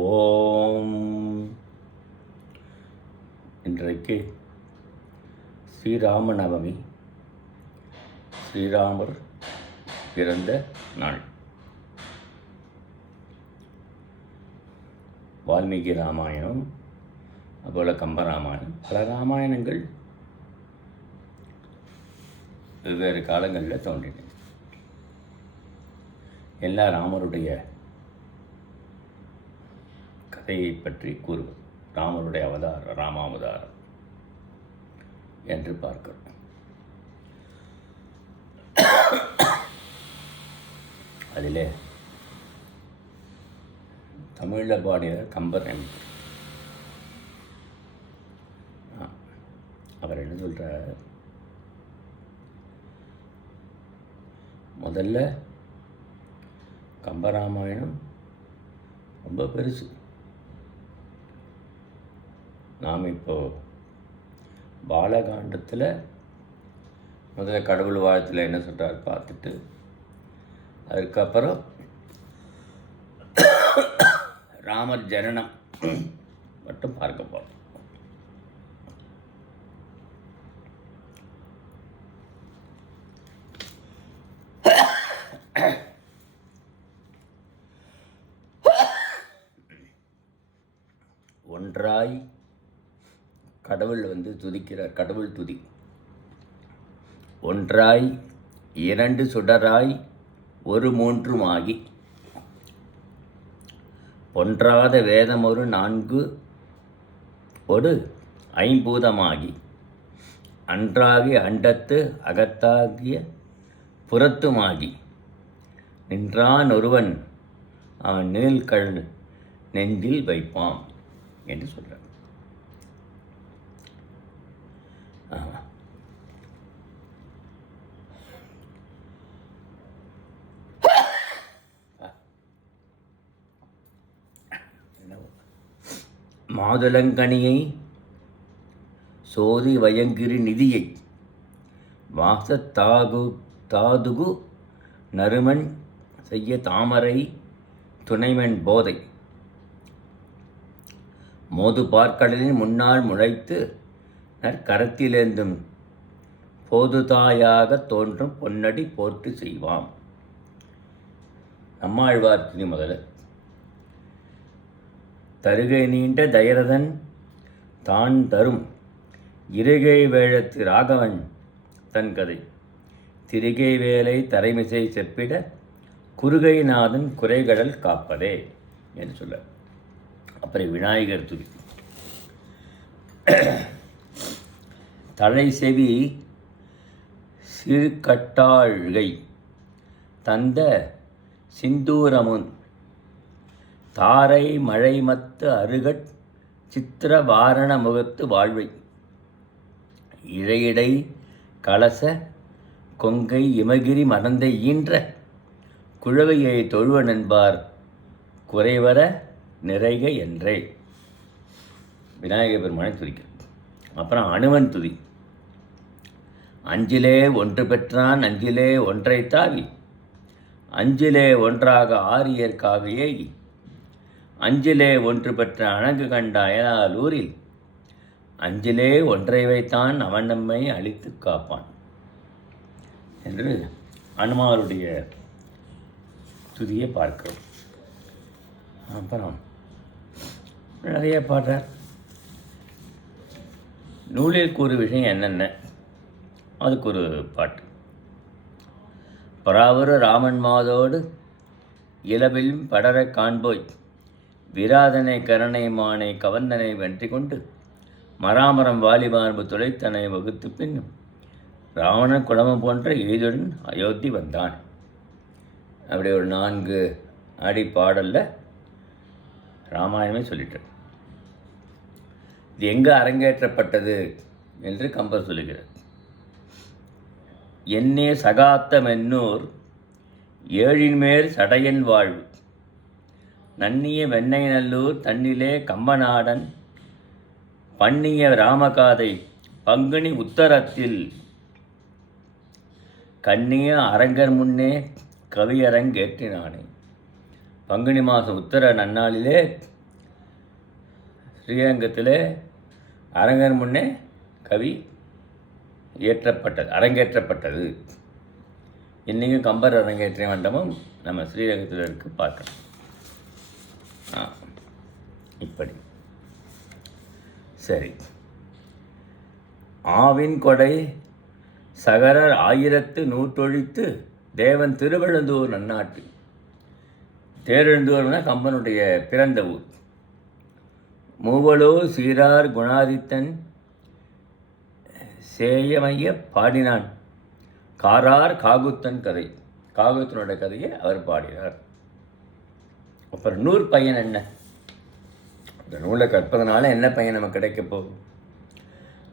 ஓம். இன்றைக்கு ஸ்ரீராமநவமி. ஸ்ரீராமர் பிறந்த நாள். வால்மீகி ராமாயணம், அதுபோல் கம்பராமாயணம், பல ராமாயணங்கள் வெவ்வேறு காலங்களில் தோன்றின. எல்லா ராமருடைய கதையை பற்றி கூறுவது, ராமருடைய அவதாரம், ராமாவதாரம் என்று பார்க்கிறோம். அதில் தமிழில் பாடிய கம்பர் அவர் என்ன சொல்கிறார்? முதல்ல கம்பராமாயணம் ரொம்ப பெருசு. நாம் இப்போ பாலகாண்டத்தில் முதல்ல கடவுள் வாழ்த்தில் என்ன சொல்கிறார் பார்த்துட்டு, அதுக்கப்புறம் ராமர் ஜனனம் மட்டும் பார்க்க போகிறோம். ஒன்றாய் கடவுள் துதிக்கிறார். கடவுள் துதி. ஒன்றாய் இரண்டு சுடராய் ஒரு மூன்றுமாகி, ஒன்றாத வேதமொரு நான்கு ஒரு ஐம்பூதமாகி, அன்றாகி அண்டத்து அகத்தாகிய புறத்துமாகி, நின்றான் ஒருவன் அவன் நீள்கழ் நெஞ்சில் வைப்பான் என்று சொல்கிறார். மாதுளங்கனியை சோதி வயங்கிரி நிதியை தாதுகு நறுமன் செய்ய தாமரை துணைவன் போதை, மோது பார்க்கடலின் முன்னால் முளைத்து நற்கரத்திலேந்தும் போதுதாயாக தோன்றும் பொன்னடி போற்று செய்வாம். நம்மாழ்வார் துணி முதல்ல. தருகை நீண்ட தயரதன் தான் தரும் இருகை வேழத்து ராகவன் தன் கதை, திரிகை வேலை தரைமிசை செப்பிட குறுகைநாதன் குறைகடல் காப்பதே என்று சொல்ல. அப்புறம் விநாயகர் துதி. தலை செவி சிறுகட்டாழ்கை தந்த சிந்தூரமுன் தாரை மழைமத்து அருகட் சித்திர வாரண முகத்து வாழ்வை, இழையிடை கலச கொங்கை இமகிரி மறந்தை ஈன்ற குழவையை தொழுவன் என்பார் குறைவர நிறைக என்றே. விநாயக பெருமானை துதிக்கிறது. அப்புறம் அனுமன் துதி. அஞ்சிலே ஒன்று பெற்றான் அஞ்சிலே ஒன்றை தாவி, அஞ்சிலே ஒன்றாக ஆரியர்க்காக ஏகி, அஞ்சிலே ஒன்று பெற்ற அணங்கு கண்ட அயலால் ஊரில், அஞ்சிலே ஒன்றை வைத்தான் அவன் நம்மை அழித்து காப்பான் என்று அனுமாருடைய துதியை பார்க்கிறோம். அப்புறம் நிறைய பாடுறார். நூலில் கூறு விஷயம் என்னென்ன, அதுக்கு ஒரு பாட்டு. பராவர ராமன் மாதோடு இளவில் படர காண்போய், விராதனை கருணை மானை கவர்ந்தனை வெற்றி கொண்டு, மராமரம் வாலிபார்பு துளைத்தனை வகுத்து பின்னும் ராவணன் குடமம் போன்ற எய்துடன் அயோத்தி வந்தான். அப்படி ஒரு 4 அடி பாடலில் ராமாயணமே சொல்லிட்டார். இது எங்கே அரங்கேற்றப்பட்டது என்று கம்பர் சொல்லுகிறார். என்னே சகாத்தம் என்னூர் ஏழின்மேல் சடையன் வாழ்வு, நன்னிய வெண்ணை நல்லூர் தன்னிலே கம்பநாடன் பண்ணிய ராமகாதை பங்குனி உத்தரத்தில் கண்ணிய அரங்கர் முன்னே கவியரங்கேற்றினானே. பங்குனி மாதம் உத்தர நன்னாளிலே ஸ்ரீரங்கத்தில் அரங்கர் முன்னே கவி அரங்கேற்றப்பட்டது. இன்றைக்கும் கம்பர் அரங்கேற்றிய மண்டபம் நம்ம ஸ்ரீரங்கத்தில் இருக்கு, பார்க்கணும். இப்படி சரி. ஆவின் கொடை சகரர் 1100 தேவன் திருவெழுந்தூர் நன்னாட்டு. தேரெழுந்தூர்னா கம்பனுடைய பிறந்த ஊர். மூவலோ சீரார் குணாதித்தன் சேயமைய பாடினான் காரார் காகுத்தன் கதை. காகுத்தனுடைய கதையை அவர் பாடினார். அப்புறம் நூறு பயன் என்ன? இந்த நூலை கற்பதனால என்ன பயன் நமக்கு கிடைக்க போகும்?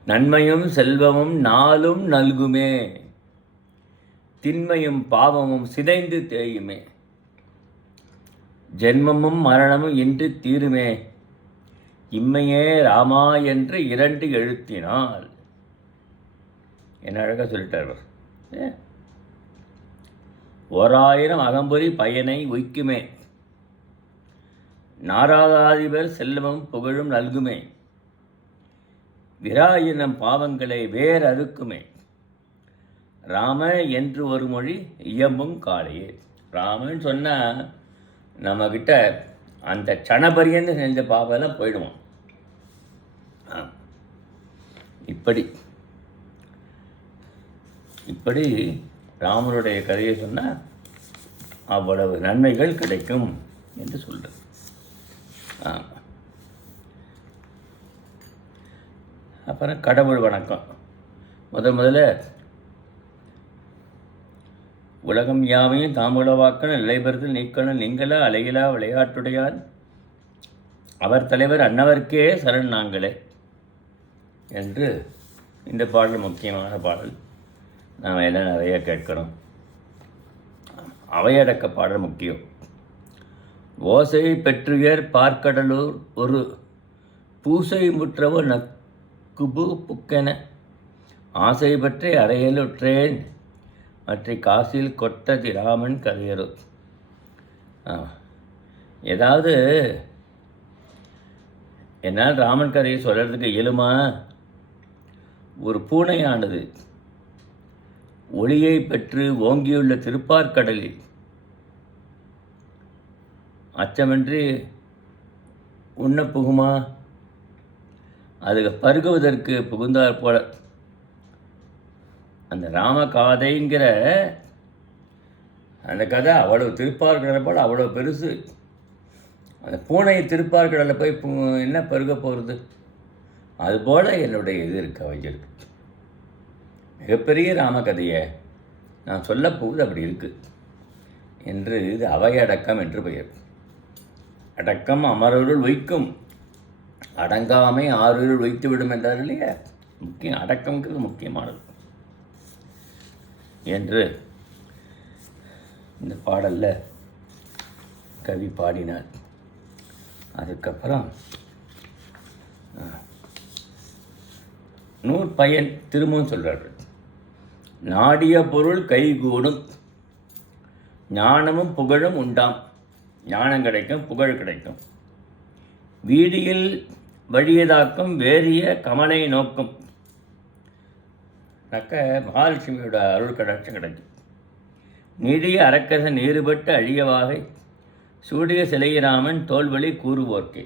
நன்மையும் செல்வமும் நாளும் நல்குமே, திண்மையும் பாவமும் சிதைந்து தேயுமே, ஜென்மமும் மரணமும் இன்று தீருமே, இம்மையே ராமா என்று 2 எழுத்தினால். என்ன அழகாக சொல்லிட்டார். 1000 அகம்பொறி பயனை உய்க்குமே, நாராதாதிபர் செல்வம் புகழும் நல்குமே, விராயினம் பாவங்களை வேர் அறுக்குமே, ராம என்று ஒரு மொழி இயம்பும் காலையே. ராமன் சொன்னால் நம்மக்கிட்ட அந்த சணபரியன்னு செஞ்ச பாவெல்லாம் போயிடுவோம். இப்படி ராமனுடைய கதையை சொன்னால் அவ்வளவு நன்மைகள் கிடைக்கும் என்று சொல்கிறது. அப்புறம் கடவுள் வணக்கம். முதல்ல உலகம் யாவையும் தாமுளவாக்கணும் நிலைபெறுதல் நீக்கணும் நீங்களா அலையிலா விளையாட்டுடையான் அவர் தலைவர் அன்னவர்க்கே சரண் நாங்களே என்று இந்த பாடல் முக்கியமான பாடல். நாம் எல்லாம் நிறைய கேட்கணும். அவையடக்க பாடல் முக்கியம். ஓசை பெற்றுயர் பார்க்கடலூர் ஒரு பூசை முற்றவோ நக்குபு புக்கென ஆசை பற்றி அறையலுற்றேன் மற்ற காசில் கொட்டதி ராமன் கதையரு. ஏதாவது என்னால் ராமன் கதையை சொல்கிறதுக்கு இயலுமா? ஒரு பூனையானது ஒளியை பெற்று ஓங்கியுள்ள திருப்பார்கடலில் அச்சமின்றி உண்ண புகுமா? அது பருகுவதற்கு புகுந்தார் போல அந்த ராமகாதைங்கிற அந்த கதை அவ்வளவு திருப்பார்கடலை போல் அவ்வளோ பெருசு. அந்த பூனை திருப்பார்கடலை போய் என்ன பருக போகிறது? அதுபோல் என்னுடைய இது இருக்கு, அவைஞ்சிருக்கு. மிகப்பெரிய ராமகதையை நான் சொல்ல போகுது அப்படி இருக்குது என்று. இது அவையடக்கம் என்று பெயர். அடக்கம் அமரருள் வைக்கும், அடங்காமை ஆறுருள் வைத்து விடும் என்றார் இல்லையா? முக்கியம், அடக்கம்ங்கிறது முக்கியமானது என்று இந்த பாடலில் கவி பாடினார். அதுக்கப்புறம் நூற்பயன் திரும்பவும் சொல்கிறார்கள். நாடிய பொருள் கைகூடும், ஞானமும் புகழும் உண்டாம். ஞானம் கிடைக்கும், புகழ் கிடைக்கும். வீதியில் வழியதாக்கும் வேறிய கமலை நோக்கும். மகாலட்சுமியோட அருள் கடாட்சம் கிடைக்கும். நீடிய அரக்கசன் நீறுபட்டு அழியவாகை சூடிய சிலையிராமன் தோல்வழி கூறுவோர்க்கே.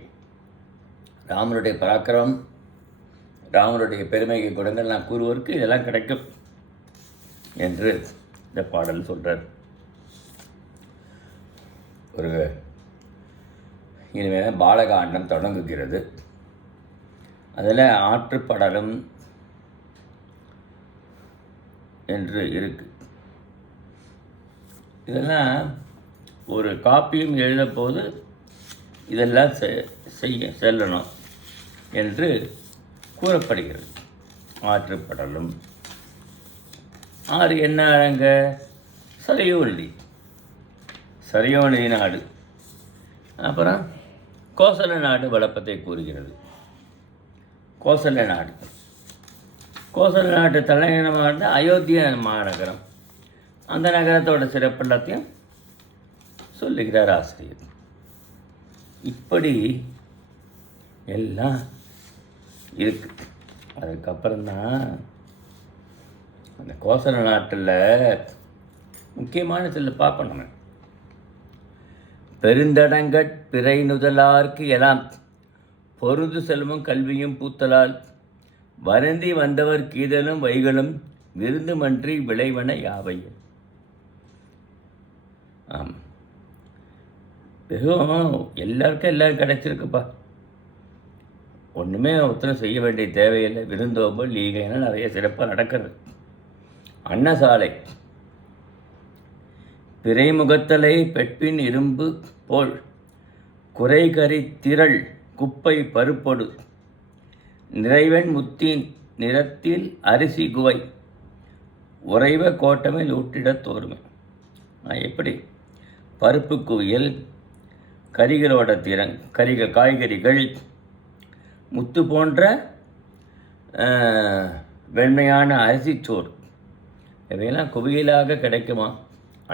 ராமனுடைய பராக்கிரமம், ராமனுடைய பெருமை குணங்கள் நான் கூறுவோருக்கு இதெல்லாம் கிடைக்கும் என்று இந்த பாடல் சொல்கிறார். ஒரு இனிமேல் பாலகாண்டம் தொடங்குகிறது. அதில் ஆற்றுப்படலம் என்று இருக்கு. இதெல்லாம் ஒரு காப்பியும் எழுதப்போது இதெல்லாம் செல்லணும் என்று கூறப்படுகிறது. ஆற்றுப்படலும் ஆறு என்ன அங்க சரையோநிதி நாடு. அப்புறம் கோசல நாடு வளப்பத்தை கூறுகிறது. கோசல நாட்டு தலைநகரமான அயோத்தியா மாநகரம். அந்த நகரத்தோட சிறப்பு எல்லாத்தையும் சொல்லுகிறார் ஆசிரியர். இப்படி எல்லாம் இருக்கு. அதுக்கப்புறம்தான் அந்த கோசல நாட்டில் முக்கியமான சில பார்ப்போம் நம்ம. பெருந்தடங்கட் பிறை நுதலார்க்கு எல்லாம் பொருது செல்வம் கல்வியும் பூத்தலால் வருந்தி வந்தவர் கீதலும் வைகளும் விருந்துமன்றி விளைவன யாவை. ஆமாம், வெறும் எல்லாருக்கும் எல்லோரும் கிடைச்சிருக்குப்பா. ஒன்றுமே ஒருத்தரும் செய்ய வேண்டிய தேவையில்லை. விருந்தோம்பல் ஈகைன்னா நிறைய சிறப்பாக நடக்கிறது. அன்னசாலை பிறைமுகத்தலை பெட்பின் இரும்பு போல் குறைகரி திரள் குப்பை பருப்பொடு நிறைவன் முத்தின் நிறத்தில் அரிசி குவை உறைவ கோட்டமில் ஊட்டிடத் தோறுமை. எப்படி பருப்பு குவியல், கறிகளோட காய்கறிகள், முத்து போன்ற வெண்மையான அரிசிச்சோறு இவையெல்லாம் குவியலாக கிடைக்குமா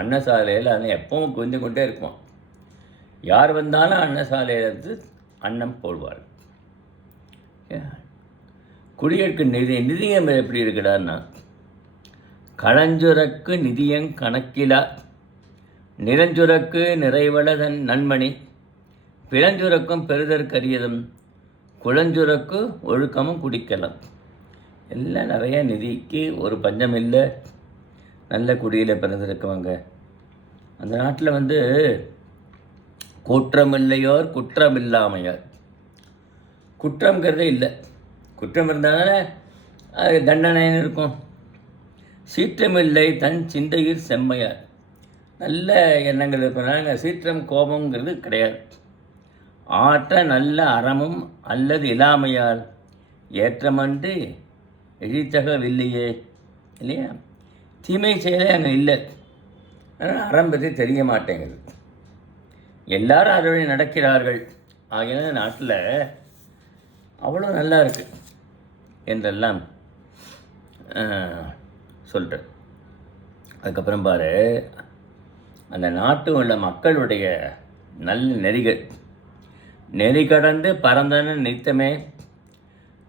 அன்னசாலையில். அது எப்பவும் குவிந்து கொண்டே இருக்குமா. யார் வந்தாலும் அன்னசாலையிலிருந்து அன்னம் போடுவார். குடியேற்கு நிதியம் எப்படி இருக்குடான்னா, களஞ்சுரக்கு நிதியங் கணக்கிலா நிறஞ்சுரக்கு நிறைவளதன் நன்மணி பிறஞ்சுரக்கும் பெறுதற்கரியதும் குளஞ்சுரக்கு ஒழுக்கமும் குடிக்கலாம். எல்லாம் நிறைய நிதிக்கு ஒரு பஞ்சம் இல்லை. நல்ல குடியில் பிறந்திருக்கவங்க அந்த நாட்டில் குற்றமில்லையோர் குற்றமில்லாமையார். குற்றங்கிறதே இல்லை. குற்றம் இருந்தால் அது தண்டனைன்னு இருக்கும். சீற்றமில்லை தன் சிந்தையில் செம்மையார். நல்ல எண்ணங்கள் இருப்பதனால சீற்றம் கோபங்கிறது கிடையாது. ஆற்ற நல்ல அறமும் அல்லது இல்லாமையால் ஏற்றமன்றி எழித்தகவில்லையே. இல்லையா? தீமை செயலே அங்கே இல்லை. ஆனால் அறம் பற்றி தெரிய மாட்டேங்குது. எல்லாரும் அதோட நடக்கிறார்கள். ஆகிய நாட்டில் அவ்வளோ நல்லா இருக்குது என்றெல்லாம் சொல்கிறேன். அதுக்கப்புறம் பாரு, அந்த நாட்டு உள்ள மக்களுடைய நல்ல நெறி கடந்து பறந்தன நித்தமே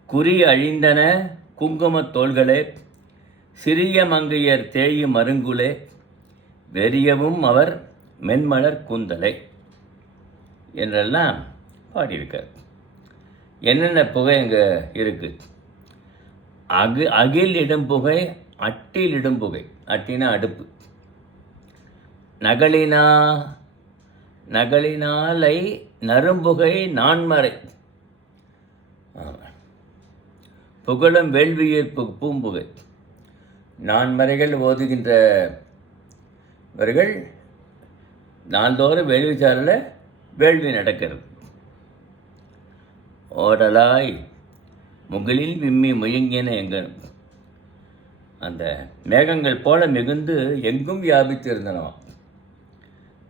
குறி அழிந்தன குங்குமத் தோள்களே சிறிய மங்கையர் தேயும் மருங்குலே வெறியவும் அவர் மென்மலர் கூந்தலை என்றெல்லாம் பாடியிருக்கார். என்னென்ன புகை அங்கே இருக்குது? அகில் இடும் புகை, அட்டில் இடும் புகை. அட்டினா அடுப்பு. நகலினாலை நறும்புகை நான்மறை. புகழும் வேள்வியர் பூம்புகை. நான்மறைகள் ஓதுகின்றவர்கள் நாள்தோறும் வேள்விச்சாரில் வேள்வி நடக்கிறது. ஓடலாய் முகிலில் விம்மி முயங்கின எங்கனும். அந்த மேகங்கள் போல மிகுந்து எங்கும் வியாபித்து இருந்தனவாம்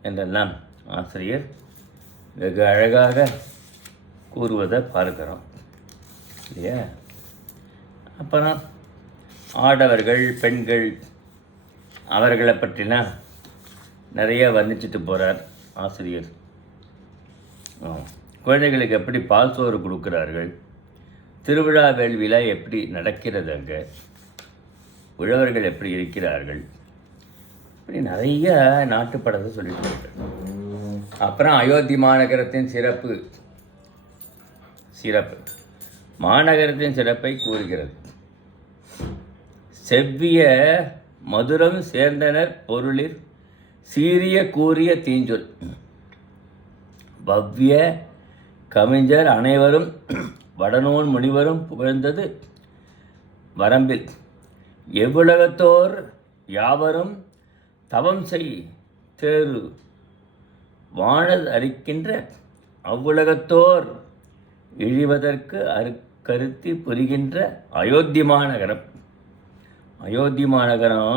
என்றெல்லாம் ஆசிரியர் வெகு அழகாக கூறுவதை பார்க்கிறோம் இல்லையா? அப்புறம் ஆடவர்கள் பெண்கள் அவர்களை பற்றிலாம் நிறைய வர்ணிச்சுட்டு போகிறார் ஆசிரியர். குழந்தைகளுக்கு எப்படி பால் சோறு கொடுக்குறார்கள், திருவிழா வேள்வியில் எப்படி நடக்கிறது, அங்கே உழவர்கள் எப்படி இருக்கிறார்கள், இப்படி நிறைய நாட்டுப்படத்தை சொல்லிட்டு இருக்காரு. அப்புறம் அயோத்தி மாநகரத்தின் சிறப்பு மாநகரத்தின் சிறப்பை கூறுகிறது. செவ்விய மதுரம் சேர்ந்தனர் பொருளில் சீரிய கூறிய தீஞ்சொல் பவ்ய கவிஞர் அனைவரும் வடநூல் முனிவரும் புகழ்ந்தது வரம்பில் எவ்வுலகத்தோர் யாவரும் தவம் செய் தேறு வாழல் அரிக்கின்ற அவ்வுலகத்தோர் இழிவதற்கு கருத்தி புரிகின்ற அயோத்தி மாநகரம். அயோத்தி மாநகரம்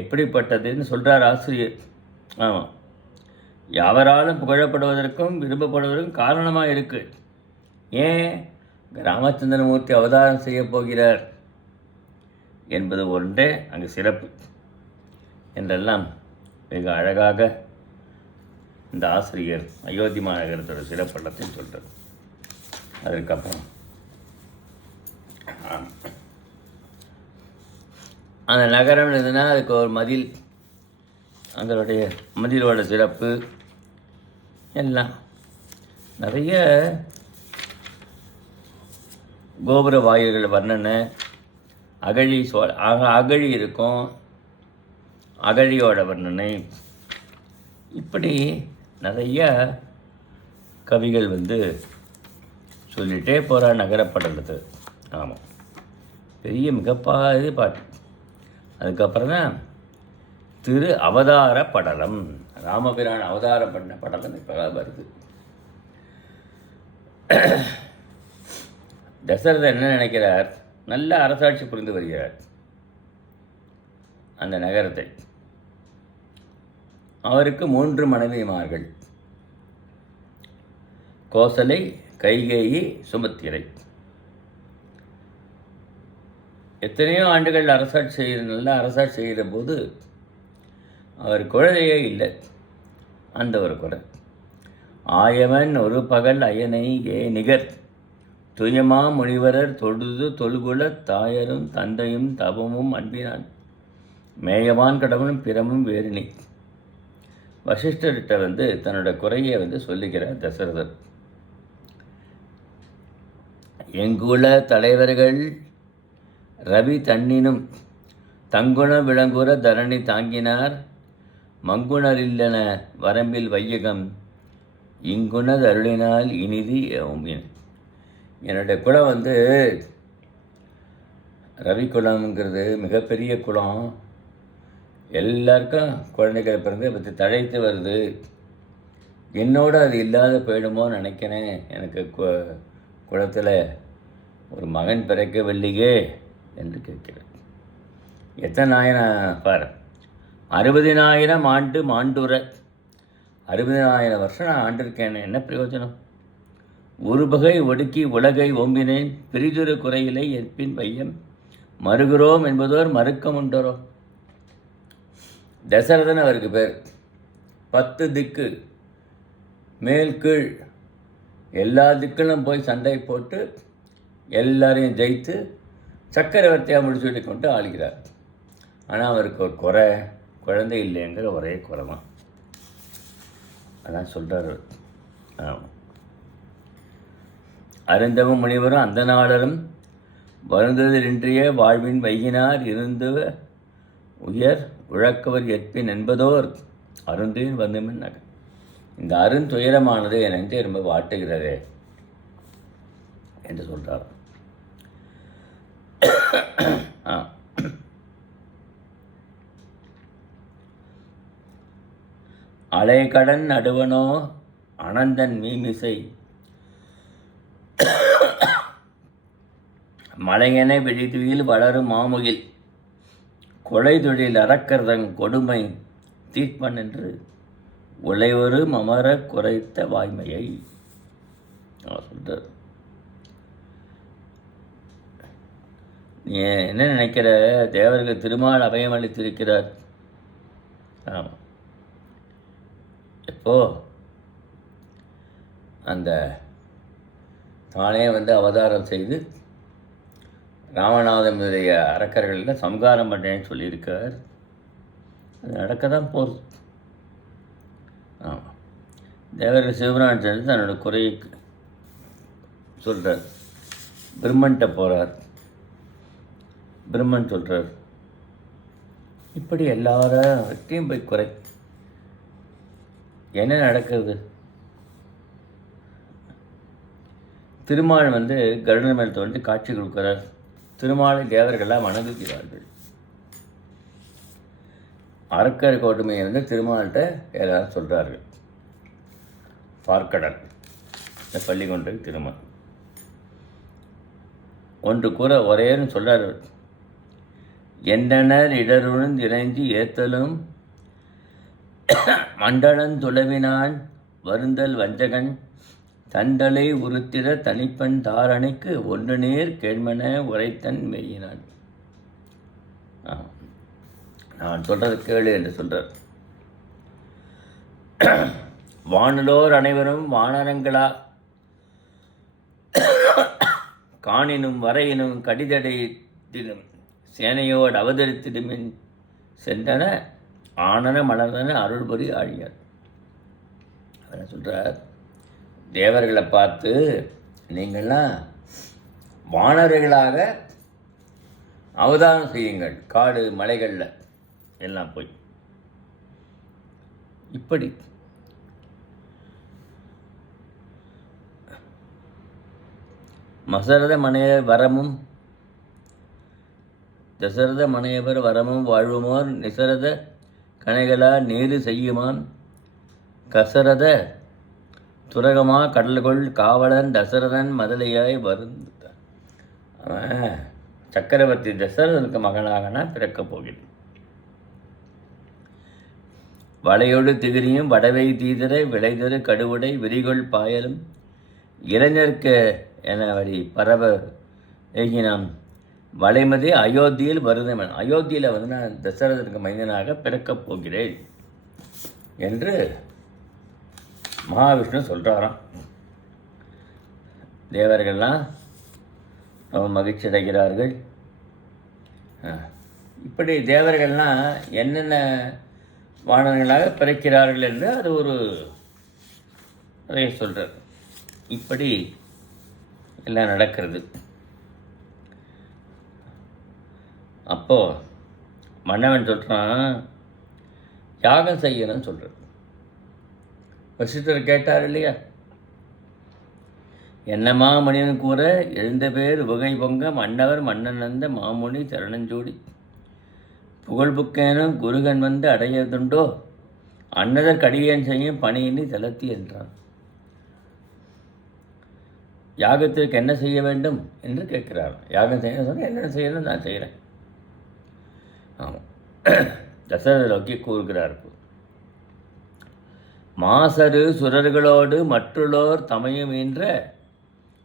எப்படிப்பட்டதுன்னு சொல்கிறார் ஆசிரியர். ஆமாம், யாவராலும் புகழப்படுவதற்கும் விரும்பப்படுவதற்கும் காரணமாக இருக்குது. ஏன் ராமச்சந்திரமூர்த்தி அவதாரம் செய்ய போகிறார் என்பது ஒன்றே அங்கு சிறப்பு என்றெல்லாம் மிக அழகாக இந்த ஆசிரியர் அயோத்தி மாநகரத்தோட சிறப்பள்ளத்தையும் சொல்கிறார். அதுக்கப்புறம் அந்த நகரம் இருந்ததுன்னா அதுக்கு ஒரு மதில், அதனுடைய மதிலோட சிறப்பு எல்லாம் நிறைய கோபுர வாயில்கள் வர்ணனை, அகழி இருக்கும், அகழியோட வர்ணனை, இப்படி நிறைய கவிகள் சொல்லிகிட்டே போகிற நகரப்படலத்து. ஆமாம், பெரிய மிகப்பாது பாட்டு. அதுக்கப்புறம் தான் திரு அவதார படலம், ராமபிரான் அவதாரம் பண்ண படலம் இப்போ வருது. தசரதன் என்ன நினைக்கிறார்? நல்ல அரசாட்சி புரிந்து வருகிறார் அந்த நகரத்தை. அவருக்கு 3 மனைவிமார்கள், கோசலை, கைகேயி, சுமத்திரை. எத்தனையோ ஆண்டுகள் நல்ல அரசாட்சி செய்கிற போது அவர் குழந்தையே இல்லை. அந்த ஒரு குறை. ஆயவன் ஒரு பகல் அயனை நிகர் துயமா முனிவரர் தொழுகுல தாயரும் தந்தையும் தவமும் அன்பினான் மேயவான் கடவுளும் பிறமும் வேறினி. வசிஷ்டர்கிட்ட தன்னோட குறையை சொல்லிக்கிறார் தசரதர். எங்குல தலைவர்கள் ரவி தன்னினும் தங்குண விளங்குற தரணி தாங்கினார் மங்குணரில்லன வரம்பில் வையகம் இங்குணது அருளினால் இனிதி ஓம்பின். என்னுடைய குலம் ரவி குலம்ங்கிறது மிகப்பெரிய குலம். எல்லாருக்கும் குழந்தைகள் பிறந்து பற்றி தழைத்து வருது. என்னோடு அது இல்லாத போயிடுமோன்னு நினைக்கிறேன். எனக்கு குலத்தில் ஒரு மகன் பிறக்கவில்லையே என்று கேட்கிறேன். எத்தனை ஆயிரம் பார், 60,000 ஆண்டு மாண்டுற, 60,000 வருஷம் நான் ஆண்டிருக்கேன். என்ன பிரயோஜனம்? ஒரு பகை ஒடுக்கி உலகை ஓம்பினேன் பிரிதுரு குறையிலை எற்பின் வையம் மறுகிறோம் என்பதோர் மறுக்கம் உண்டரோ. தசரதன் அவருக்கு பேர். 10 திக்கு மேல் கீழ் எல்லா திக்கிலும் போய் சண்டை போட்டு எல்லாரையும் ஜெயித்து சக்கரவர்த்தியாக முடிச்சுட்டு கொண்டு ஆளுகிறார். ஆனால் அவருக்கு ஒரு குறை, குழந்தை இல்லைங்கிற ஒரே குறை தான். அதான் சொல்கிறார். அருந்தவும் முனிவரும் அந்த நாளரும் வருந்ததின்றிய வாழ்வின் வைகினார் இருந்து உயர் உழக்கவர் எற்பின் என்பதோர் அருந்தின் வந்துமின் நகர். இந்த அருந்துயரமானது என்னை ரொம்ப வாட்டுகிறது என்று சொல்கிறார். அலைகடன் நடுவனோ அனந்தன் மீமிசை மலையென விழிதுயில் வளரும் மாமுகில் கொலை தொழில் அறக்கர்தங் கொடுமை தீர்ப்பன் என்று உழைவரு மமர குறைத்த வாய்மையை சொல்கிறார். நீ என்ன நினைக்கிற? தேவர்கள் திருமால் அபயம் அளித்திருக்கிறார். ஆமாம், எப்போ அந்த தானே அவதாரம் செய்து ராமநாதனுடைய அரக்கர்களில் சம்ஹாரம் பண்ணேன்னு சொல்லியிருக்கார். அது நடக்க தான் போகுது. ஆமாம், தேவர்கள் சிவபிரான் தன்னோட குறையை சொல்கிறார். பிரம்மன்கிட்ட போகிறார். பிரம்மன் சொல்கிறார், இப்படி எல்லாரையும் போய் குறை. என்ன நடக்குது? திருமால் கருடன் மேல் காட்சி கொடுக்கிறார். திருமாலை தேவர்களாக வணங்குகிறார்கள். அரக்கர் கோட்டுமையை திருமால்கிட்ட எல்லாரும் சொல்கிறார்கள். பார்க்கடல் இந்த பள்ளிக்கொண்டை திருமால் ஒன்று கூற ஒரேன்னு சொல்கிறார். என்றனர் இடருடன் இறைஞ்சி ஏத்தலும் மண்டலன் துளவினான் வருந்தல் வஞ்சகன் தண்டலை உருத்திட தனிப்பன் தாரணைக்கு ஒன்று நேர் கேள்மன உரைத்தன் மெய்யினான். நான் சொல்கிறது கேளு என்று சொல்கிறார். வானுலோர் அனைவரும் வானரங்களா காணினும் வரையினும் கடிதடைத்திடும் சேனையோடு அவதரித்திடுமின் சென்றன ஆனன மலர்ந்தன அருள்புரி ஆழியார். அவர் சொல்கிறார், தேவர்களை பார்த்து நீங்கள்லாம் வானர்களாக அவதாரம் செய்யுங்கள், காடு மலைகளில் எல்லாம் போய். இப்படி மசரத மனையர் வரமும் தசரத மனையவர் வரமும் வாழ்வுமோர் நிசரத கணைகளா நீரு செய்யுமான் கசரத துரகமா கடல்கொள் காவலன் தசரதன் மதலையாய் வருந்த. அவன் சக்கரவர்த்தி தசரதனுக்கு மகனாகனா பிறக்கப் போகிறேன். வளையோடு திகிரியும் வடவை தீதர விளைதரு கடுவுடை விரிகொள் பாயலும் இளைஞர்க்க என வழி பரவ ஏகினான் வளைமதி அயோத்தியில் வருதவன். அயோத்தியில் வந்து நான் தசரதனுக்கு மைந்தனாக பிறக்கப் போகிறேன் என்று மகாவிஷ்ணு சொல்கிறாராம். தேவர்கள்லாம் ரொம்ப மகிழ்ச்சி அடைகிறார்கள். இப்படி தேவர்கள்லாம் என்னென்ன வானங்களாக பிறக்கிறார்கள் என்று அது ஒரு அதை சொல்கிறார். இப்படி எல்லாம் நடக்கிறது. அப்போது மன்னவன் சொல்கிறான், யாகம் செய்யணும்னு சொல்கிறார். வசிஷ்டர் கேட்டார் இல்லையா, என்னமா மணியன் கூற எழுந்த பேர் உகை பொங்க மன்னவர் மன்னனந்த மாமுனி சரணஞ்சூடி புகழ்புக்கேனும் குருகன் வந்து அடையதுண்டோ அன்னதர் கடியன் செய்யும் பணியினி செலுத்தி என்றான். யாகத்திற்கு என்ன செய்ய வேண்டும் என்று கேட்கிறார். யாகம் செய்ய சொன்னால் என்ன செய்யணும், நான் செய்கிறேன். ஆமாம், தசரத நோக்கி கூறுகிறார், மாசரு சுரர்களோடு மற்றுள்ளோர் தமையும் என்ற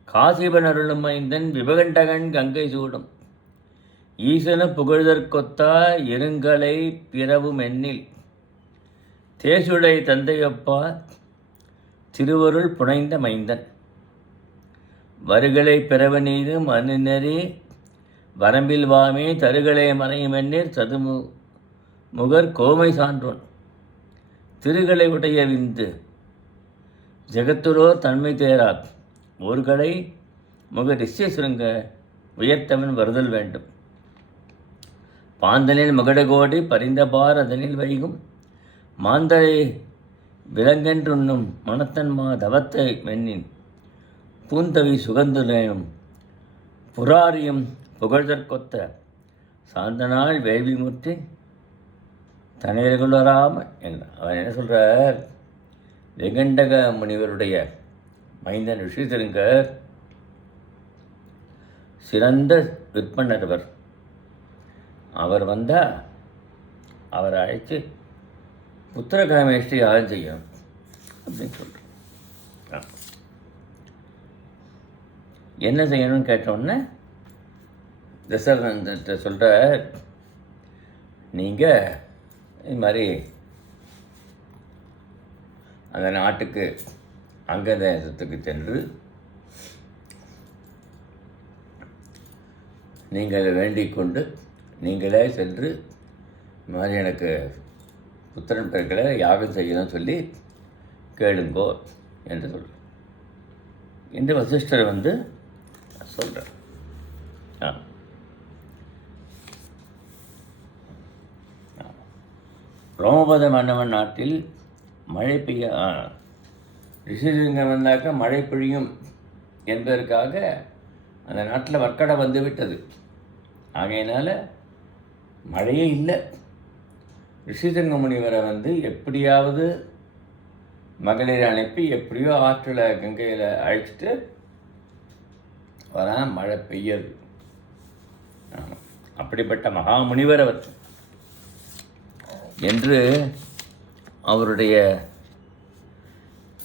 காசிபன் அருளும் மைந்தன் விபகண்டகன் கங்கை சூடும் ஈசன புகழ்தற்கொத்தா இருங்கலை பிறவும் எண்ணில் தேசுடை தந்தையப்பா திருவருள் புனைந்த மைந்தன் வருகளை பிறவநீது மனுநெறி வரம்பில் வாமே தருகளை மறையுமென்னீர் சதுமு முகர் கோமை சான்றோன் திருகளை உடைய விந்து ஜெகத்துரோர் தன்மை தேராத் ஊர்களை முக ரிஷ்ய சுருங்க உயர்த்தவன் வருதல் வேண்டும். பாந்தனில் மகடகோடி பரிந்தபார் அதனில் வைகும் மாந்தரை விலங்கென்றுண்ணும் மனத்தன்மா தவத்தை மென்னின் பூந்தவி சுகந்துரேனும் புராரியும் புகழ்தற்கொத்த சாந்தனாள் வேள்விமுற்றி தனையர்களாம என்ன. அவன் என்ன சொல்கிறார், வெகண்டக முனிவருடைய மைந்தன் ரிஷிதருங்கர் சிறந்த விற்பனர். அவர் வந்தால் அவரை அழைத்து புத்திரகாமேஷ்டி யாகம் செய்யணும் அப்படின்னு சொல்கிறேன். என்ன செய்யணும்னு கேட்டோன்னே தசரதன்கிட்ட சொல்கிற, நீங்கள் இது மாதிரி அந்த நாட்டுக்கு அங்க தேசத்துக்கு சென்று நீங்கள் வேண்டிக் கொண்டு நீங்களே சென்று இந்த மாதிரி எனக்கு புத்திரன் பிறக்கலை யாகம் செய்யணும்னு சொல்லி கேளுங்கோ என்று சொல்கிறேன் என்று வசிஷ்டர் வந்து சொல்கிறார். ரோமபத மன்னவன் நாட்டில் மழை பெய்ய ரிஷிசிங்கம் வந்தாக்க மழை பொழியும் என்பதற்காக அந்த நாட்டில் வர்க்கடை வந்து விட்டது. ஆகையினால் மழையே இல்லை. ரிஷிசிங்க முனிவரை வந்து எப்படியாவது மகளிரை அனுப்பி எப்படியோ ஆற்றில் கங்கையில் அழைச்சிட்டு வரான், மழை பெய்யது. அப்படிப்பட்ட மகாமுனிவர் அவர் என்று அவருடைய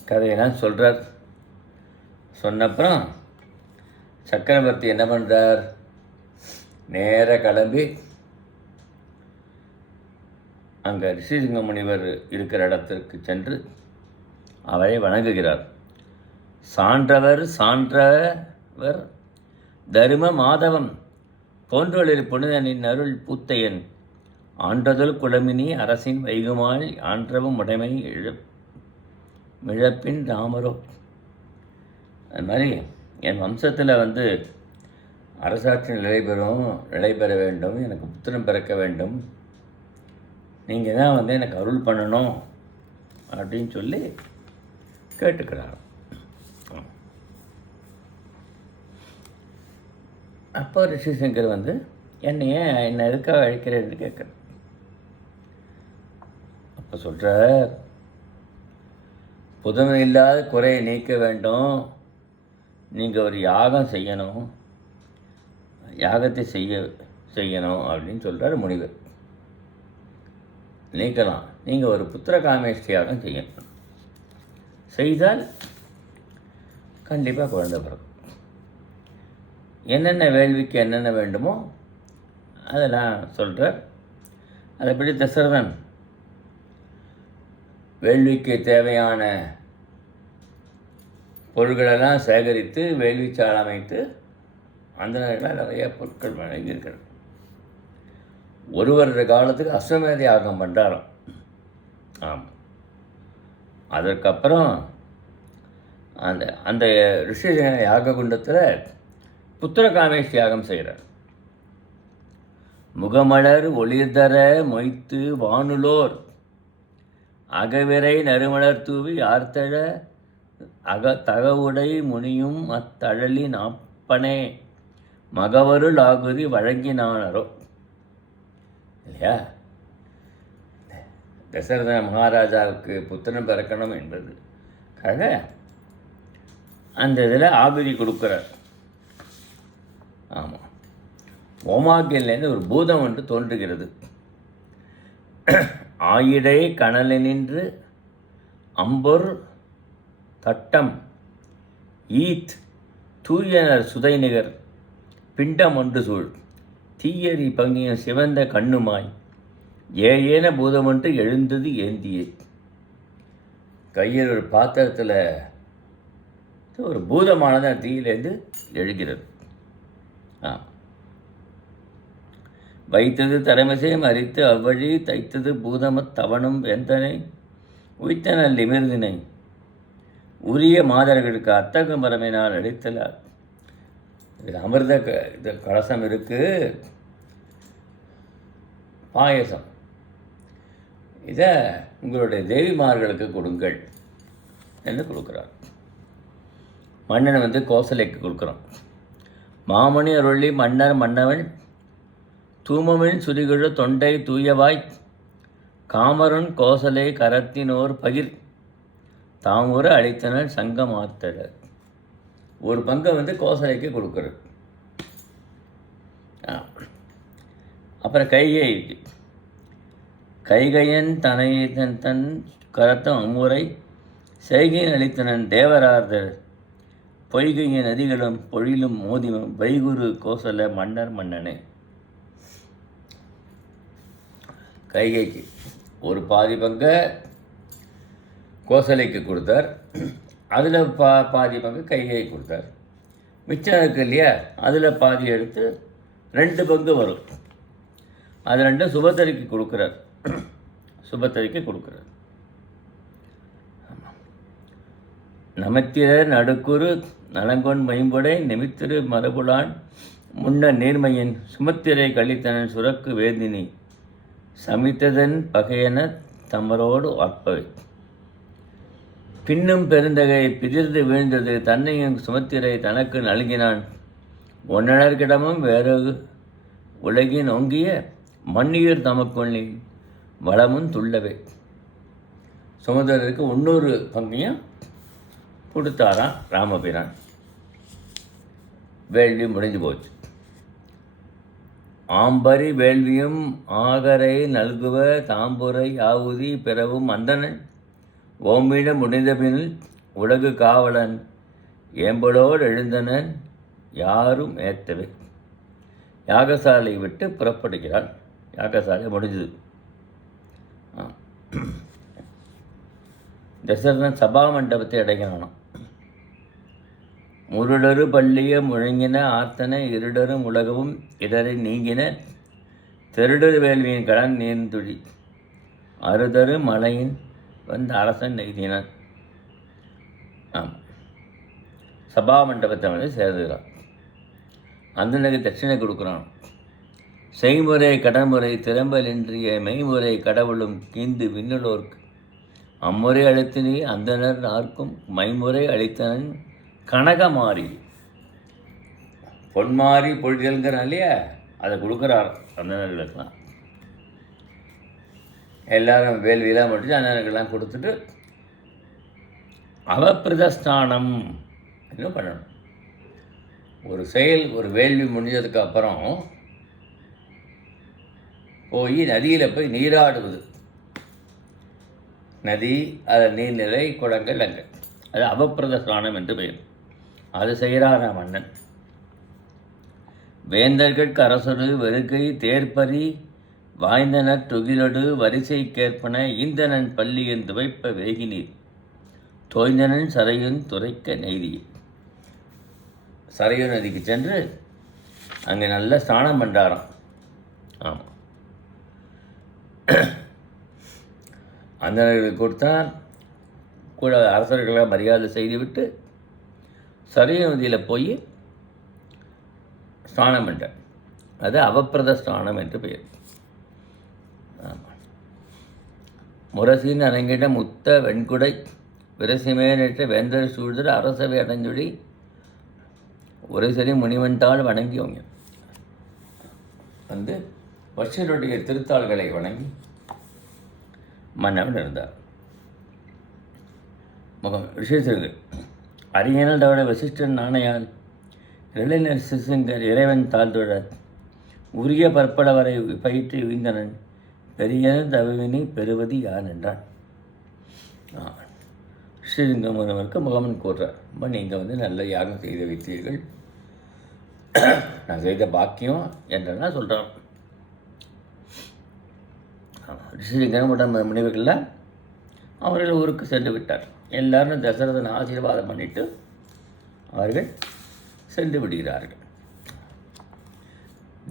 கதையெல்லாம் சொல்கிறார். சொன்னப்புறம் சக்கரவர்த்தி என்ன பண்ணுறார், நேர கிளம்பி அங்கே ரிஷிசிங்க முனிவர் இருக்கிற இடத்திற்கு சென்று அவரை வணங்குகிறார். சான்றவர் சான்றவர் தரும மாதவம் போன்றொழில் புனிதனின் அருள் பூத்தையன் ஆன்றதொல் குளமினி அரசின் வைகுமாள் ஆன்றவும் உடைமை மிழப்பின் ராமரோ. அது மாதிரி என் வம்சத்தில் அரசாட்சி நிலை பெற வேண்டும், எனக்கு புத்திரம் பிறக்க வேண்டும், நீங்கள் தான் எனக்கு அருள் பண்ணணும் அப்படின்னு சொல்லி கேட்டுக்கிறார். அப்போ ரிஷிசங்கர் என்னை எதுக்காக அழைக்கிறேன்னு கேட்குறேன். அப்போ சொல்கிறார், புதுமை இல்லாத குறையை நீக்க வேண்டும், நீங்கள் ஒரு யாகம் செய்யணும், யாகத்தை செய்யணும் அப்படின்னு சொல்கிறார் முனிவர். நீக்கலாம், நீங்கள் ஒரு புத்திர காமேஷ்டி யாகம் செய்யணும், செய்தால் கண்டிப்பாக குழந்தை பிறக்கும். என்னென்ன வேள்விக்கு என்னென்ன வேண்டுமோ அதெல்லாம் சொல்கிறார். அதைப்படி தசரதன் வேள்விக்கு தேவையான பொருள்களெல்லாம் சேகரித்து வேள்விச்சாலை அமைத்து அந்த நேரத்தில் நிறைய பொருட்கள் வழங்கியிருக்கிறார். ஒரு வருட காலத்துக்கு அஸ்வமேத யாகம் பண்ணுறாராம். ஆமாம், அதற்கப்புறம் அந்த அந்த ரிஷி யாக குண்டத்தில் புத்திர காமேஷ் யாகம் செய்கிறார். முகமலர் ஒளிர்தர மொய்த்து வானுலோர் அகவிரை நறுமலர் தூவி ஆர்த்தழ தகவுடை முனியும் அத்தழலின் அப்பனே மகவருள் ஆகுதி வழங்கினானரோ. இல்லையா, தசரத மகாராஜாவுக்கு புத்திரன் பிறக்கணும் என்பதுக்காக அந்த இதில் ஆகுதி கொடுக்குறார். ஆமாம், ஓமாக்கியிலேருந்து ஒரு பூதம் ஒன்று தோன்றுகிறது. ஆயிடை கனலினின்று அம்பொர் தட்டம் ஈத் தூயனர் சுதைநிகர் பிண்டம் ஒன்று சூழ் தீயரி பங்கிய சிவந்த கண்ணுமாய் ஏன பூதமொன்று எழுந்தது ஏந்தியே. கையில் ஒரு பாத்திரத்தில் ஒரு பூதமானது அந்த தீயிலேருந்து எழுகிறது. வைத்தது தரமிசையும் அரித்து அவ்வழி தைத்தது பூதமத் தவனும் வெந்தனை உய்த்தனல் நிமிர்தினை உரிய மாதர்களுக்கு அத்தக மரமினால் அடித்தலார். இதில் அமிர்த இது கலசம் இருக்குது, பாயசம், இதை உங்களுடைய தேவிமார்களுக்கு கொடுங்கள் என்று கொடுக்குறார். மன்னன் கோசலைக்கு கொடுக்குறான். மாமணி அருளி மன்னர் மன்னவன் தூமமின் சுரிகுழ தொண்டை தூயவாய் காமருன் கோசலை கரத்தினோர் பகிர் தாமுற அளித்தனர் சங்கம் ஆர்த்தடர். ஒரு பங்கை கோசலைக்கு கொடுக்குறது. அப்புறம் கைகையன் தனையன் தன் கரத்தம் அம்முறை செய்கையின் அளித்தனன் தேவரார்தர் பொய்கைய நதிகளும் பொழிலும் மோதியும் வைகுரு கோசல மன்னர் மன்னனே. கைகைக்கு ஒரு பாதி பங்கை கோசலைக்கு கொடுத்தார், அதில் பாதி பங்கு கைகை கொடுத்தார். மிச்சம் இருக்கு இல்லையா, அதில் பாதி எடுத்து 2 பங்கு வரும். அது 2 சுபத்திரைக்கு கொடுக்குறார். நமத்திர நடுக்குறு நலங்கொன் மைம்புடை நிமித்திரு மரபுலான் முன்ன நீர்மையின் சுமத்திரை கழித்தனன் சுரக்கு வேதினி சமித்ததன் பகையென தமரோடு அற்பவை. பின்னும் பெருந்தகை பிதிர்ந்து வீழ்ந்தது தன்னையும் சுமத்திரை தனக்கு நல்கினான் ஒன்னழற்கிடமும் வேறு உலகின் ஒங்கிய மண்ணுயிர் தமக்கொள்ளி வளமும் துள்ளவே. சுமந்திரருக்கு 300 பங்கையும் கொடுத்தாராம் ராமபிரான். வேள்வி முடிஞ்சு போச்சு. ஆம்பரி வேள்வியும் ஆகரை நல்குவ தாம்புரை ஆவுதி பிறவும் அந்தனன் ஓம்பிட முடிந்தபின் உலகு காவலன் ஏம்பலோடு எழுந்தனன் யாரும் ஏத்தவே. யாகசாலை விட்டு புறப்படுகிறான். யாகசாலை முடிஞ்சது. தசரதன் சபா மண்டபத்தை அடைகிறானாம். முருடரு பள்ளிய முழங்கின ஆர்த்தன இருடரும் உலகவும் இடரை நீங்கின தெருடரு வேள்வியின் கடன் நீர்ந்துழி அறுதரு மலையின் வந்து அரசன் நெய்தினான். ஆமாம், சபா மண்டபத்தை வந்து சேர்ந்துக்கிறான். அந்தனுக்கு தட்சிணை கொடுக்குறான். செய்முறை கடன்முறை திறம்பல் இன்றிய மெய்முறை கடவுளும் கீந்து விண்ணுலோர்க்கு அம்முறை அளித்தினே அந்தனர் நார்க்கும் மைமுறை அளித்தனன் கனகமாறி பொன்மாறி பொழுதுங்கிறான் இல்லையா, அதை கொடுக்குறார் அந்தனர்களுக்கெல்லாம். எல்லாரும் வேள்வியெல்லாம் முடிச்சு அந்தனர்கள்லாம் கொடுத்துட்டு அவப்பிரதஸ்தானம் என்ன பண்ணணும். ஒரு செயல், ஒரு வேள்வி முடிஞ்சதுக்கு அப்புறம் போய் நதியில் போய் நீராடுவது. நதி, அதில் நீர்நிலை, குளங்கள் அங்கே, அது அவப்பிரதஸ்தானம் என்று பெயர். அது செய்கிறாரா மன்னன். வேந்தர்களுக்கு அரசரு வெறுக்கை தேர்ப்பறி வாய்ந்தனர் துகிலொடு வரிசை கேற்பன ஈந்தனன் பள்ளியின் துவைப்ப வேகினீர் தோய்ந்தனன் சரையுன் துரைக்க நெய்தி. சரையு நதிக்கு சென்று அங்கே நல்ல ஸ்நானம் பண்ணாராம். ஆமாம், அந்தனர்களுக்கு கொடுத்தான். கூட அரசர்களாக மரியாதை செய்துவிட்டு சரையு நதியில் போய் ஸ்நானம் பண்ணார். அது அவப்பிரத ஸ்நானம் என்று பெயர். ஆமாம், முரசின் அரங்கிட முத்த வெண்குடை விரசிமே நேற்ற வேந்தர் சூழ்தர் அரசவை அடைஞ்சுடி ஒரு சரி முனிவன்தாள் வணங்கியவங்க வந்து வஷியருடைய திருத்தாள்களை வணங்கி மன்னவன் இருந்தார். முகம் ரிஷிசர்கள் அரியனால் தவிர வசிஷ்டன் நாணையால் இளைஞர் சிசுங்கர் இறைவன் தாழ்ந்துழ உரிய பற்படவரை பயிற்று உய்ந்தனன் பெரிய தவினி பெறுவது யான் என்றான். ஸ்ரீலிங்கம் ஒருவருக்கு முகமன் கூறுறார், அம்மா நீங்கள் வந்து நல்ல யாகம் செய்து வைத்தீர்கள், நான் செய்த பாக்கியம் என்றனா சொல்கிறான். ரிஷிலிங்கம் உடம்பு முனிவர்கள் அவர்கள் ஊருக்கு சென்று விட்டார். எல்லாரும் தசரதன் ஆசீர்வாதம் பண்ணிட்டு அவர்கள் சென்று விடுகிறார்கள்.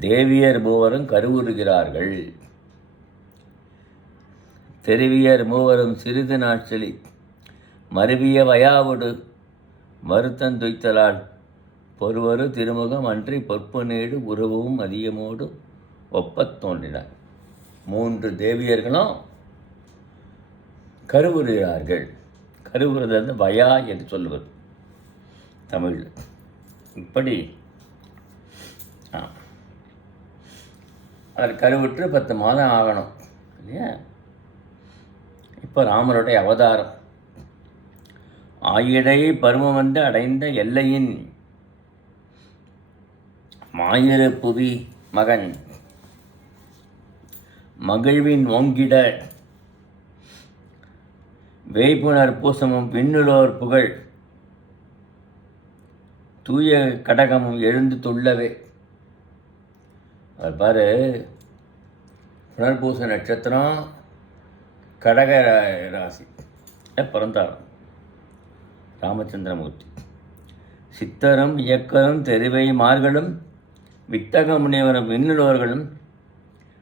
தேவியர் மூவரும் கருவுறுகிறார்கள். தெருவியர் மூவரும் சிறிது நாட்களி மருவிய வயாவோடு மறுத்தன் துய்த்தலால் பொறுவரு திருமுகம் அன்றி பொற்பு நீடு உருவவும் அதிகமோடு ஒப்பத் தோன்றினார். 3 தேவியர்களும் கருவுறுகிறார்கள். கருவுறுதல் வந்து வயா என்று சொல்லுவது தமிழில். இப்படி அவர் கருவுற்று 10 மாதம் ஆகணும் இல்லையா. இப்போ ராமருடைய அவதாரம் ஆயிடை பருவம் வந்து அடைந்த எல்லையின் மாயிர புவி மகன் மகிழ்வின் ஓங்கிட வேய்ப்புணர் பூசமும் விண்ணுலோர் புகழ் தூய கடகமும் எழுந்து துள்ளவே. அவர் பாரு, புனர்பூச நட்சத்திரம் கடக ராசி பிறந்தார் ராமச்சந்திரமூர்த்தி. சித்தரும் இயக்கரும் தெருவை மார்களும் வித்தக முனிவரும் விண்ணுலோர்களும்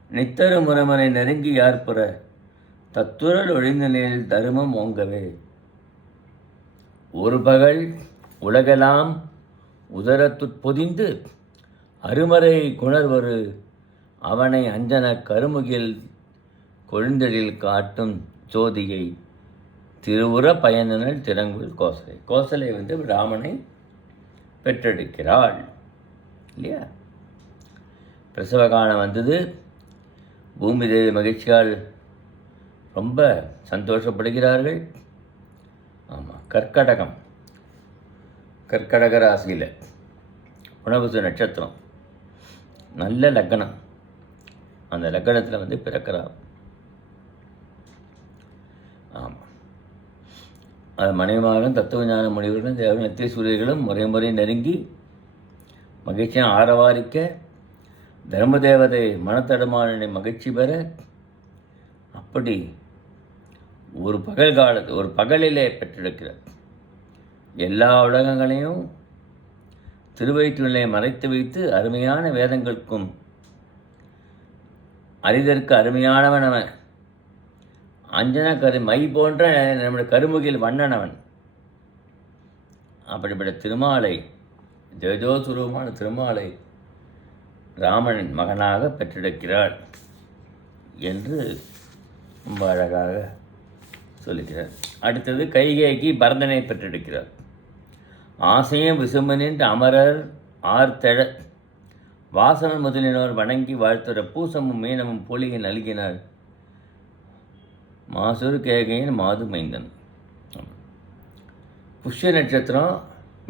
நித்தரு முறைமுறை நெருங்கி யார்புற தத்துரல் ஒழிந்த நிலையில் தருமம் ஓங்கவே. ஒரு பகல் உலகெல்லாம் உதரத்துட்பொதிந்து அருமறை குணர்வரு அவனை அஞ்சன கருமுகில் கொழுந்தெழில் காட்டும் ஜோதியை திருவுர பயனல் திறங்குள் கோசலை. கோசலை வந்து ராமனை பெற்றெடுக்கிறாள் இல்லையா. பிரசவகாலம் வந்தது. பூமி தேவி மகிழ்ச்சியால் ரொம்ப சந்தோஷப்படுகிறார்கள். ஆமாம், கர்க்கடக ராசியில் புனர்பூச நட்சத்திரம் நல்ல லக்னம். அந்த லக்னத்தில் வந்து பிறக்கிறார். ஆமாம், அது மனைவிமாரும் தத்துவஞான முனிவர்களும் தேவநத்திய சூரியர்களும் முறை நெருங்கி மகிழ்ச்சியை ஆரவாரிக்க தர்மதேவதை மனத்தடுமானை மகிழ்ச்சி பெற அப்படி ஒரு பகலிலே பெற்றெடுக்கிறார். எல்லா உலகங்களையும் திருவயிற்றிலே மறைத்து வைத்து அருமையான வேதங்களுக்கும் அறிதற்கு அருமையானவன் அவன். அஞ்சன மை போன்ற நம்முடைய கருமுகில் வண்ணன் அவன். அப்படிப்பட்ட திருமாலை, தேஜோசுரூபமான திருமாலை ராமனின் மகனாக பெற்றெடுக்கிறார் என்று ரொம்ப அழகாக சொல்லுகிறார். அடுத்தது கைகேயி பரதனை பெற்றெடுக்கிறார். ஆசையும் விசும்பனின் அமரர் ஆர்த்தெழ வாசவன் முதலினோர் வணங்கி வாழ்த்துற பூசமும் மீனமும் பொலிகை நல்கினார் மாசூர் கேகையின் மாது மைந்தன். புஷ்ய நட்சத்திரம்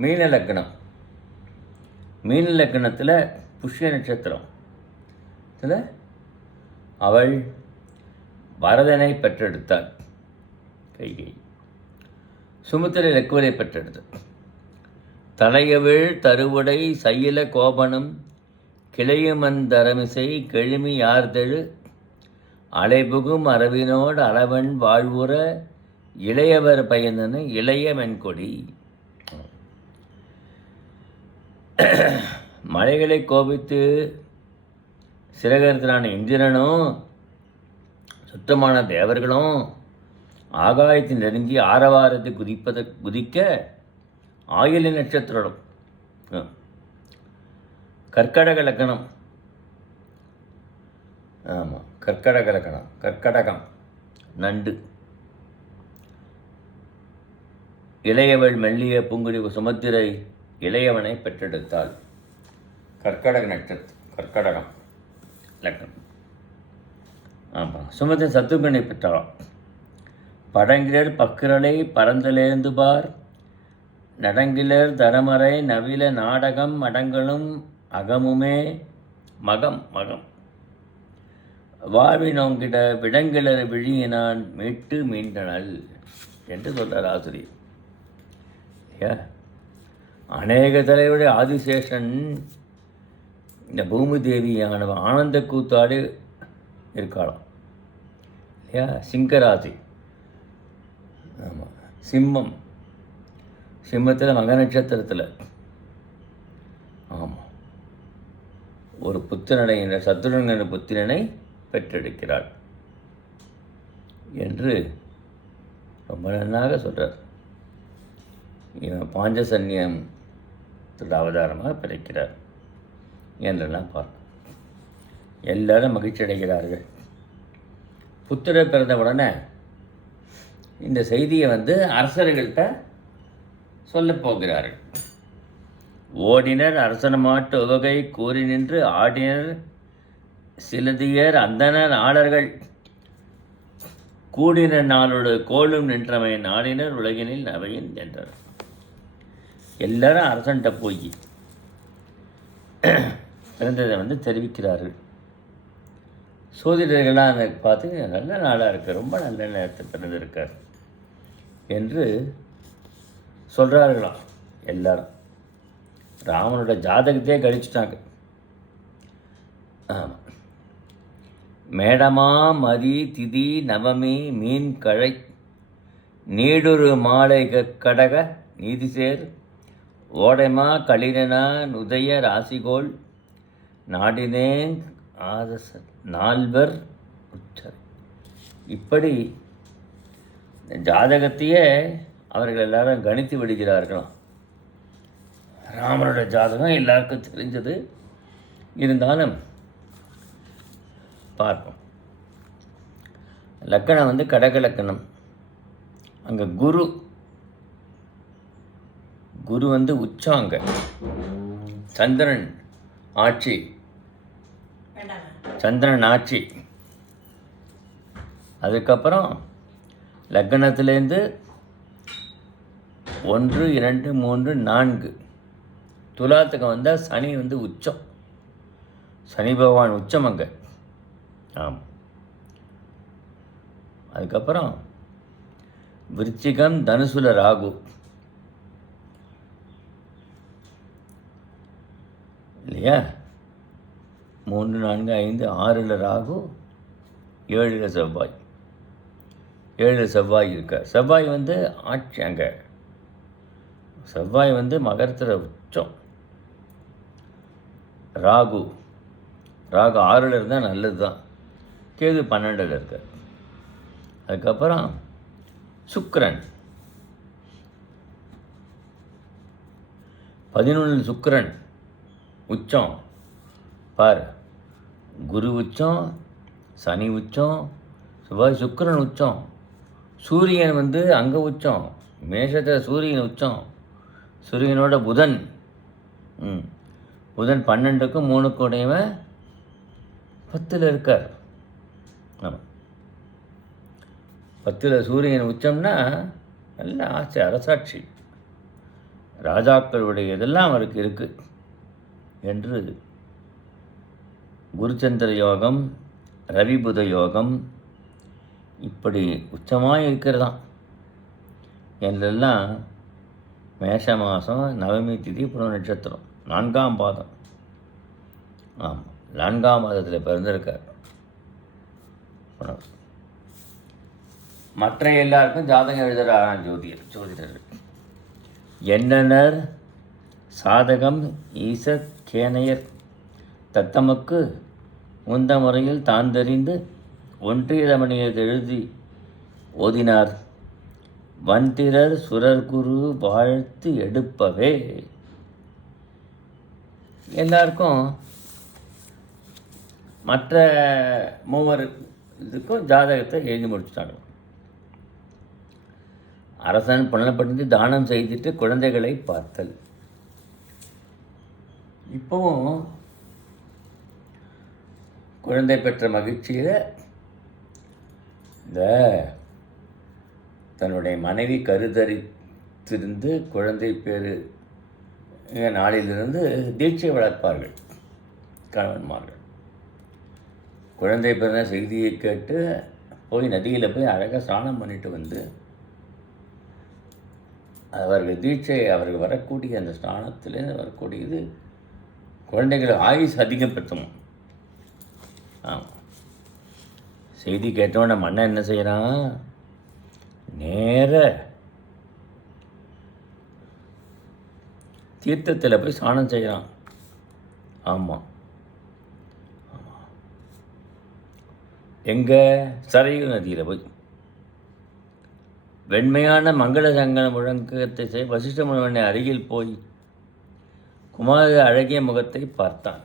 மீன லக்னம். மீன லக்னத்தில் புஷ்ய நட்சத்திரம் அவள் பரதனை பெற்றெடுத்தாள். கைகேயி சுமித்திரை லக்குவரை பெற்றெடுத்தாள். தலையவிழ் தருவுடை சையில கோபனம் கிளையுமந்தரமிசை கெழுமி யார்தெழு அலைபுகும் அரவினோடு அளவன் வாழ்வுற இளையவர் பயந்தன இளைய மென்கொடி. மலைகளை கோபித்து சிறகரத்திலான இந்திரனும் சுத்தமான தேவர்களும் ஆகாயத்தில் நெருங்கி ஆரவாரத்தை குதிக்க ஆயில நட்சத்திரம் கர்க்கடக லக்கணம். ஆமாம், கர்க்கடக லக்கணம். கர்க்கடகம் நண்டு. இளையவள் மெல்லிய பூங்குடி சுமத்திரை இளையவனை பெற்றெடுத்தாள். கர்க்கடக நட்சத்திரம், கர்க்கடகம் லக்கணம். ஆமாம், சுமத்திரை சத்துருக்கனை பெற்றாள். படங்கிலர் பக்கிரலை பரந்தலேந்து பார் நடங்கிலர் தரமறை நவில நாடகம் அடங்களும் அகமுமே மகம் மகம் வாழ்வினோங்கிட விடங்கிலர் விழியினான் மீட்டு மீண்டனள் என்று சொல்கிறார் ஆசிரியர். அநேக தலைவருடைய ஆதிசேஷன் இந்த பூமி தேவியானவ ஆனந்த கூத்தாடி இருக்காளாம் இல்லையா. சிங்கராசி. ஆமாம், சிம்மம். சிம்மத்தில் மக நட்சத்திரத்தில். ஆமாம், ஒரு புத்திரனை என்ற சத்துருன் என்ற புத்திரனை பெற்றெடுக்கிறாள் என்று ரொம்ப நன்னாக சொல்கிறார். இவன் பாஞ்சசன்யம் அவதாரமாக பிறக்கிறார் என்றெல்லாம் பார்க்க எல்லாரும் மகிழ்ச்சி அடைகிறார்கள். புத்திரர் பிறந்த உடனே இந்த செய்தியை அரசர்கள்ட்ட சொல்லப் போகிறார்கள். ஓடினர் அரசனமாட்டு உவகை கூறி நின்று ஆடினர் சிலதியர் அந்தனர் ஆளர்கள் கூடின நாளோடு கோலும் நின்றவை நாடினர் உலகினில் நவையின் என்றார். எல்லாரும் அரசன்ட்ட போய் பிறந்ததை தெரிவிக்கிறார்கள். சோதிடர்களாக அதை பார்த்து நல்ல நாளாக இருக்குது, ரொம்ப நல்ல நேரத்தில் பிறந்திருக்கார் என்று சொல்கிறார்களாம். எல்லாரும் ராமனோட ஜாதகத்தையே கழிச்சிட்டாங்க. ஆமாம், மேடமா மதி திதி நவமி மீன் கழை நீடுரு மாலை கடக நீதிசேர் ஓடைமா களிரனா உதய ராசிகோள் நாடினேங் ஆதச நால்வர் உச்சர். இப்படி ஜாதகத்தையே அவர்கள் எல்லாரும் கணித்து விடுகிறார்களாம். ராமனோட ஜாதகம் எல்லாருக்கும் தெரிஞ்சது. இருந்தாலும் பார்ப்போம். லக்கணம் கடக லக்கணம். அங்கே குரு உச்சம். அங்கே சந்திரன் ஆட்சி. அதுக்கப்புறம் லக்கணத்திலேருந்து 1 2 3 4 துலாத்துக்கு வந்தால் சனி உச்சம். சனி பகவான் உச்சம் அங்கே. ஆமாம். அதுக்கப்புறம் விருச்சிகம் தனுசுல ராகு இல்லையா. 3 4 5 6 ராகு 7 செவ்வாய். 7 செவ்வாய் இருக்கார். செவ்வாய் வந்து ஆட்சி அங்கே. செவ்வாய் வந்து மகரத்தில் உச்சம். ராகு 6ல் இருந்தால் நல்லது தான். கேது 12ல் இருக்கார். அதுக்கப்புறம் சுக்கிரன் 11 சுக்கிரன் உச்சம். பார், குரு உச்சம், சனி உச்சம், செவ்வாய் சுக்கிரன் உச்சம். சூரியன் வந்து அங்கே உச்சம், மேஷத்தில் சூரியன் உச்சம். சூரியனோட புதன் புதன் 12க்கும் 3க்கும் உடையவன் 10ல் இருக்கார். ஆமாம், 10ல் சூரியன் உச்சம்னா நல்ல ஆட்சி, அரசாட்சி, ராஜாக்களுடைய இதெல்லாம் அவருக்கு இருக்குது என்று குருச்சந்திர யோகம், ரவிபுத யோகம் இப்படி உச்சமாக இருக்கிறதாம். என்றெல்லாம் மேஷ மாதம் நவமி திதி புன நட்சத்திரம் 4ஆம் பாதம். ஆமாம், 4ஆம் பாதத்தில் பிறந்திருக்கார். மற்ற எல்லாருக்கும் ஜாதகம் எழுதுகிறாராம் ஜோதிடர். எண்ணனர் சாதகம் ஈசத் கேனையர் தத்தமக்கு முந்த முறையில் தான் தெரிந்து ஒன்றியதமணியர் எழுதி ஓதினார். வந்திரர் சுரர்குரு வாழ்த்து எடுப்பவே. எல்லாருக்கும் மற்ற மூவர் இதுக்கும் ஜாதகத்தை எழுதி முடிச்சுட்டாங்க. அரசன் புலனப்பட்டு தானம் செய்துட்டு குழந்தைகளை பார்த்தல். இப்போவும் குழந்தை பெற்ற மகிழ்ச்சியில் இந்த தன்னுடைய மனைவி கருதரித்திருந்து குழந்தை பேர் நாளிலிருந்து தீட்சை வளர்ப்பார்கள் கணவன்மார்கள். குழந்தை பிறந்த செய்தியை கேட்டு போய் நதியில் போய் அழகாக ஸ்நானம் பண்ணிட்டு வந்து அவர்கள் தீட்சை, அவர்கள் வரக்கூடிய அந்த ஸ்நானத்திலேருந்து வரக்கூடியது குழந்தைகளை ஆயுஸ் அதிகப்படுத்தும். ஆமாம், செய்தி கேட்டோன்னே மன்னன் என்ன செய்கிறான், நேர தீர்த்தத்தில் போய் ஸ்நானம் செய்கிறான். ஆமாம், எங்கே, சரையு நதியில் போய் வெண்மையான மங்கள சங்கன முழக்கத்தை செய் வசிஷ்ட முனிவனை அருகில் போய் குமார அழகிய முகத்தை பார்த்தான்.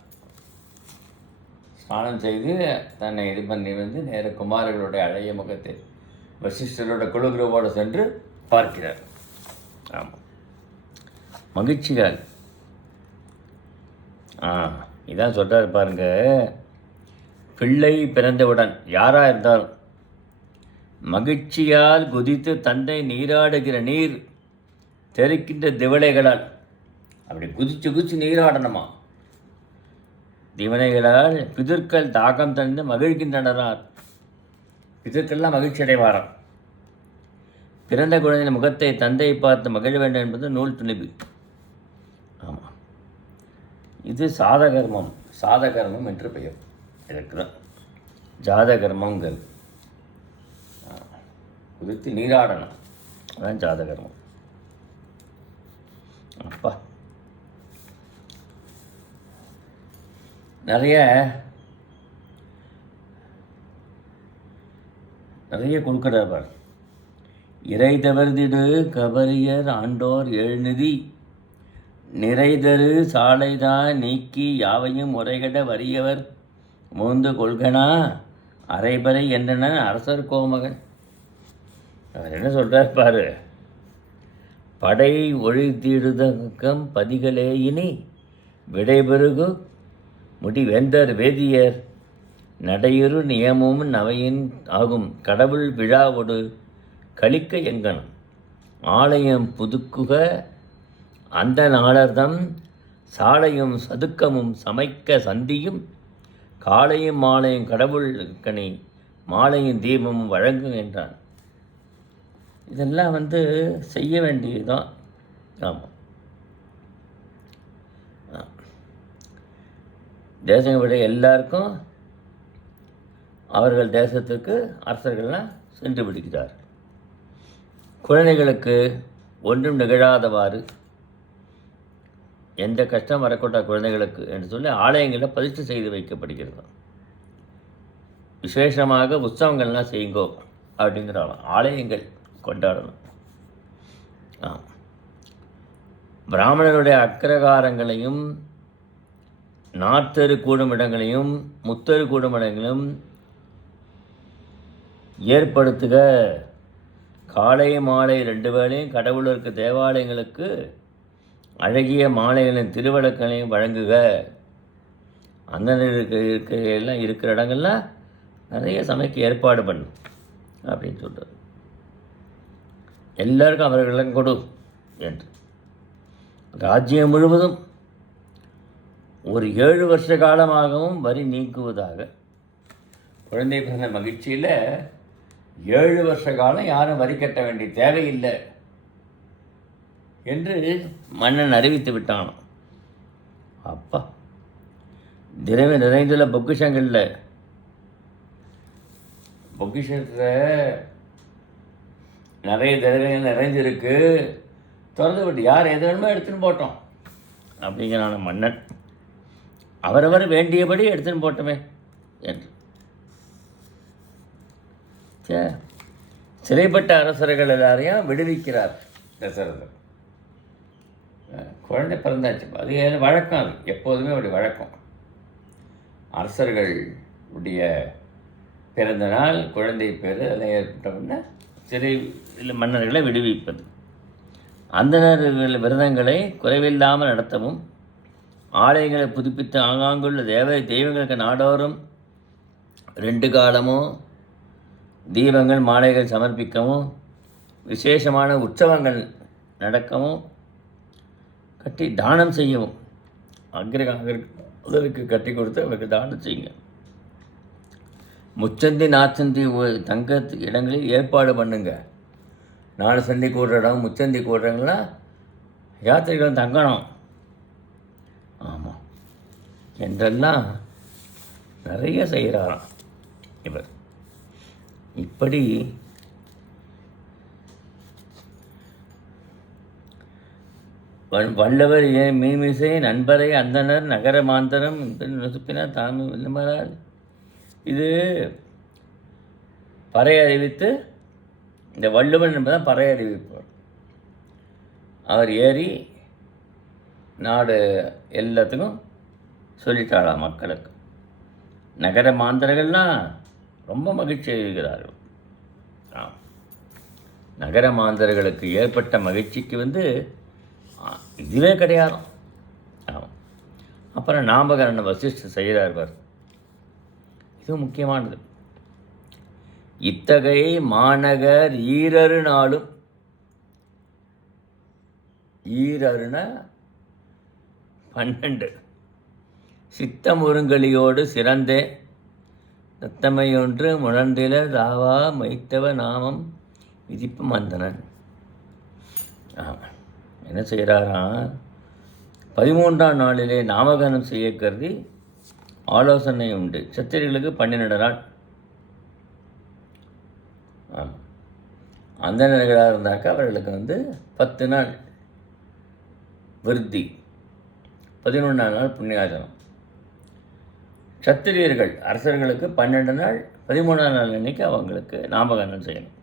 ஸ்நானம் செய்து தன்னை இது பண்ணி வந்து நேர குமாரர்களுடைய அழகிய முகத்தை வசிஷ்டரோட குழுகுருவோடு சென்று பார்க்கிறார். ஆமாம், மகிழ்ச்சிகள். இதான் சொல்கிறார் பாருங்க, பிள்ளை பிறந்தவுடன் யாராக இருந்தாலும் மகிழ்ச்சியால் குதித்து தந்தை நீராடுகிற நீர் தெறிக்கின்ற திவலைகளால் அப்படி குதிச்சு நீராடணுமா. திவனைகளால் பிதர்கள் தாகம் தந்து மகிழ்கின்றனரார். பிதர்கள்லாம் மகிழ்ச்சி அடைவாராம். பிறந்த குழந்தையின் முகத்தை தந்தை பார்த்து மகிழ வேண்டும் என்பது நூல் துணிவு. ஆமாம், இது சாதகர்மம் என்று பெயர். இதற்கு தான் ஜாதகர்மங்கள். குதித்து நீராடணும், அதான் ஜாதகர்மம். அப்பா, நிறைய கொடுக்கிறார் பார். இறை தவறுதிடு கபரியர் ஆண்டோர் எழுநிதி நிறைதரு சாலைதான் நீக்கி யாவையும் முறைகட வறியவர் மூந்து கொள்கனா அரைபறை என்றன அரசர் கோமகன். அவர் என்ன சொல்கிறார் பாரு, படை ஒழித்திடுதக்கம் பதிகளே இனி விடைபெருகு முடிவேந்தர் வேதியர் நடையுறு நியமும் நவையின் ஆகும் கடவுள் விழாவோடு கழிக்க எங்கனும் ஆலயம் புதுக்குக அந்த நாளர்தம் சாலையும் சதுக்கமும் சமைக்க சந்தியும் காலையும் மாலையும் கடவுள் கனி மாலையும் தீபமும் வழங்கும் என்றான். இதெல்லாம் செய்ய வேண்டியதுதான். ஆமாம், தேசங்களை விட எல்லாருக்கும் அவர்கள் தேசத்துக்கு அரசர்கள்லாம் சென்று விடுகிறார். குழந்தைகளுக்கு ஒன்றும் நிகழாதவாறு எந்த கஷ்டம் வரக்கூடாத குழந்தைகளுக்கு என்று சொல்லி ஆலயங்களில் பதிர்ச்சி செய்து வைக்கப்படுகிறது. விசேஷமாக உற்சவங்கள்லாம் செய்யுங்கோ அப்படிங்கிறாலும் ஆலயங்கள் கொண்டாடணும். பிராமணருடைய அக்கிரகாரங்களையும் நாற்தரு கூடும் இடங்களையும் முத்தரு கூடும் இடங்களையும் ஏற்படுத்துக. காலை மாலை 2 வேளையும் கடவுளருக்கு தேவாலயங்களுக்கு அழகிய மாலைகளின் திருவிளக்கங்களையும் வழங்குக. அந்த எல்லாம் இருக்கிற இடங்கள்லாம் நிறைய சமைக்க ஏற்பாடு பண்ணு அப்படின்னு சொல்கிறார். எல்லாருக்கும் அவர்களும் கொடு என்று. ராஜ்யம் முழுவதும் ஒரு 7 வருஷ காலமாகவும் வரி நீக்குவதாக. குழந்தை பிறந்த மகிழ்ச்சியில் 7 வருஷ காலம் யாரும் வரி கட்ட வேண்டிய தேவையில்லை என்று மன்னன் அறிவித்து விட்டான். அப்பா, திரவி நிறைந்துள்ள பொக்கிஷங்களில் பொக்கிஷத்தில் நிறைய திரவியங்கள் நிறைஞ்சிருக்கு, திறந்து விட்டு யார் எது வேணுமோ எடுத்துன்னு போட்டோம் அப்படிங்கிறான மன்னன். அவரவர் வேண்டியபடி எடுத்துன்னு போட்டோமே என்று. சிறைப்பட்ட அரசர்கள் எல்லாரையும் விடுவிக்கிறார் தசரதர். குழந்தை பிறந்தாச்சு, அது வழக்கம், அது எப்போதுமே அப்படி வழக்கம். அரசர்கள் உடைய பிறந்த நாள் குழந்தை பேர் அதை ஏற்பட்டவுடனே சிறை மன்னர்களை விடுவிப்பது. அந்தணர்கள் விரதங்களை குறைவில்லாமல் நடத்தவும், ஆலயங்களை புதுப்பித்து ஆங்காங்குள்ள தெய்வங்களுக்கு நாடோறும் 2 காலமும் தீபங்கள் மாலைகள் சமர்ப்பிக்கவும், விசேஷமான உற்சவங்கள் நடக்கவும், கட்டி தானம் செய்யவும், அதற்கு கட்டி கொடுத்து அவருக்கு தானம் செய்யுங்க. முச்சந்தி நாச்சந்தி தங்க இடங்களில் ஏற்பாடு பண்ணுங்க. 4 சந்தி கூடுற இடம், முச்சந்தி கூடுறவங்களாம் யாத்திரைகளும் தங்கணும். ஆமாம் என்றெல்லாம் நிறைய செய்கிறாராம் இவர். இப்படி வல்லவர் மீமிசை நண்பரை அந்தனர் நகர மாந்தரம் நசுப்பினார் தாமி வில்லமரால். இது பறை அறிவித்து, இந்த வள்ளுவன் என்பதான் பறை அறிவிப்பார். அவர் ஏறி நாடு எல்லாத்துக்கும் சொல்லிட்டாளாம் மக்களுக்கு. நகர மாந்தர்கள்லாம் ரொம்ப மகிழ்ச்சி அடைகிறார்கள். நகர மாந்தர்களுக்கு ஏற்பட்ட மகிழ்ச்சிக்கு இதுவே கிடையாது. ஆமாம். அப்புறம் நாமகரண வசிஷ்டர் செய்கிறார். இது முக்கியமானது. இத்தகைய மாநகர் ஈரரு நாளும், ஈரருன 12 சித்தமுருங்கலியோடு சிறந்தே தத்தமையொன்று முழந்தில தாவா மைத்தவ நாமம் விதிப்பும் வந்தனன். என்ன செய்கிறாராம், 13ஆம் நாளிலே நாமகரணம் செய்ய கருதி ஆலோசனை உண்டு. சத்திரிகளுக்கு 12 நாள். அந்த நிலைகளாக இருந்தாக்கா அவர்களுக்கு 10 நாள் விருத்தி, 11ஆம் நாள் புண்ணியாசனம். சத்திரியர்கள் அரசர்களுக்கு 12 நாள், 13ஆம் நாள் அன்னைக்கு அவங்களுக்கு நாமகரணம் செய்யணும்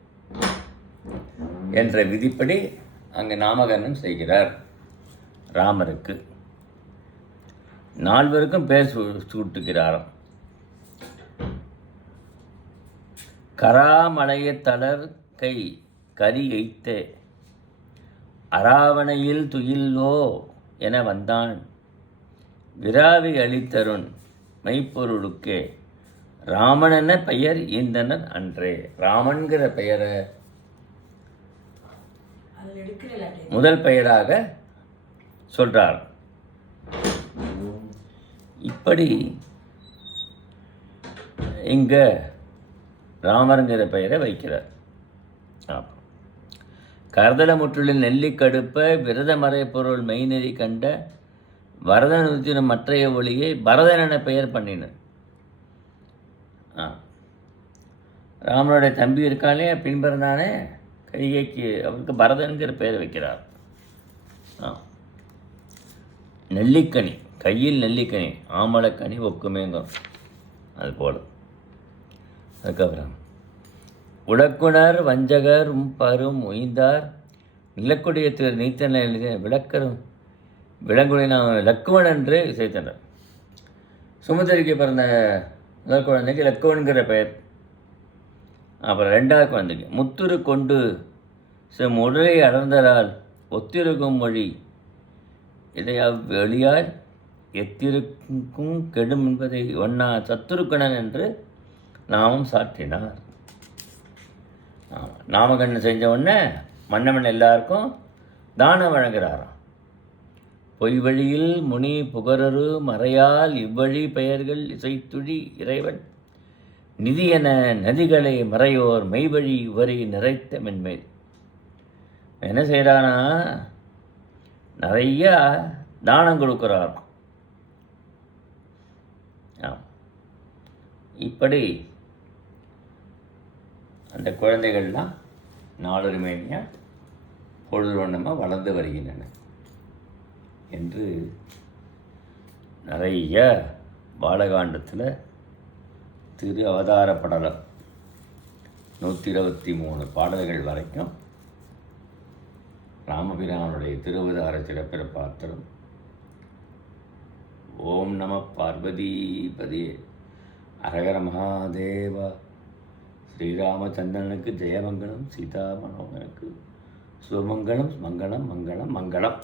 என்ற விதிப்படி அங்கே நாமகரணம் செய்கிறார். ராமருக்கு 4 பேர் சூட்டுகிறாராம். கராமலைய தளர் கை கரி எய்த்தே அராவணையில் துயில்லோ என வந்தான் விராவி அளித்தருண் மெய்ப்பொருளுக்கே ராமன் என பெயர் ஈந்தனர் அன்றே. ராமன்கிற பெயரை முதல் பெயராக சொல்றார். இப்படி இங்க ராமருங்கிற பெயரை வைக்கிறார். கர்தல முற்றுளில் நெல்லிக்கடுப்ப விரத மறைப்பொருள் மெய்நெறி கண்ட வரதனுத்தின மற்றைய ஒளியை பரதன் என பெயர் பண்ணினர். ராமனுடைய தம்பி இருக்கானே பின்பிறந்தானே கைகைக்கு, அவருக்கு பரதன்கிற பெயர் வைக்கிறார். நெல்லிக்கனி, கையில் நெல்லிக்கனி, ஆமலக்கனி ஒக்குமேங்கும், அது போல். அதுக்கப்புறம் உடக்குணர் வஞ்சகர் பரும் உய்ந்தார் நிலக்குடைய திரு நீத்தன விளக்கரும் விலங்குடைய நான் லக்குவன் என்று இசைத்தனர். சுமந்திரிக்கு பிறந்த முதல் குழந்தைக்கு லக்குவன்கிற பெயர். அப்புறம் ரெண்டாவது குழந்தைக்கு முத்துரு கொண்டு உடலை அடர்ந்தரால் ஒத்திருக்கும் மொழி இதை அவ்வெளியால் எத்திருக்கும் கெடும் என்பதை ஒன்னா சத்துருக்கணன் என்று நாமும் சாற்றினார். நாமகண்ணு செஞ்ச உடனே மன்னவன் எல்லாருக்கும் தானம் வழங்குகிறாராம். பொய் வழியில் முனி புகரரு மறையால் இவ்வழி பெயர்கள் இசைத்துழி இறைவன் நிதி என நதிகளை மறையோர் மெய்வழி உவரை நிறைத்த மென்மேல். என்ன செய்கிறானா, நிறைய தானம் கொடுக்குறாராம். இப்படி அந்த குழந்தைகள்லாம் நாளொரு மேனியாக பொழுது வண்ணமாக வளர்ந்து வருகின்றன என்று நிறைய பாலகாண்டத்தில் திரு அவதார படலம் 123 பாடல்கள் வரைக்கும் ராமபிரானுடைய திருவதார சிறப்பிற பாத்திரம். ஓம் நம பார்வதிபதியே அரகர மகாதேவா. ஸ்ரீராமச்சந்திரனுக்கு ஜெயமங்கலம், சீதா மனோகனுக்கு சுமங்கலம், மங்களம் மங்களம் மங்களம்.